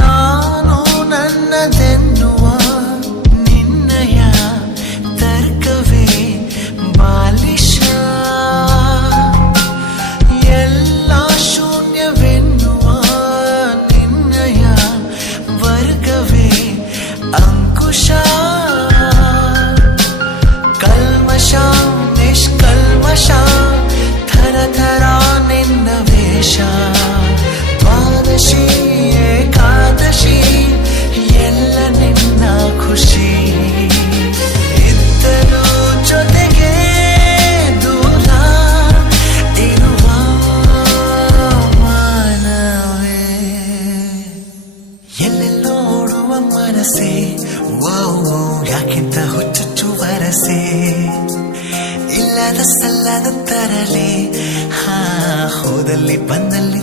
ನಾನು ನನ್ನದೆನ್ನುವ ನಿನ್ನಯ ತರ್ಕವೇ ಬಾಲಿಶ, ಎಲ್ಲ ಶೂನ್ಯವೆನ್ನುವ ನಿನ್ನಯ ವರ್ಗವೇ ಅಂಕುಶ. ಕಲ್ಮಶ ನಿಷ್ಕಲ್ಮಶ ಥರ ಥರ ನಿನ್ನ ವೇಷ, ದ್ವಾದಶಿ ಏಕಾದಶಿ ಎಲ್ಲ ನಿನ್ನ ಖುಷಿ. ಇದ್ದರೂ ಜೊತೆಗೆ ದೂರ ಇರುವ ಮಾನವೇ, ಎಲ್ಲೆಲ್ಲೋ ಓಡುವ ಮನಸ್ಸೇ, ವಾವ್ ಯಾಕಿಂತ ಹುಚ್ಚುಚ್ಚು ವರಸೆ, ಇಲ್ಲದ ಸಲ್ಲದ ತರಲೆ, ಹೋದಲ್ಲಿ ಬಂದಲ್ಲಿ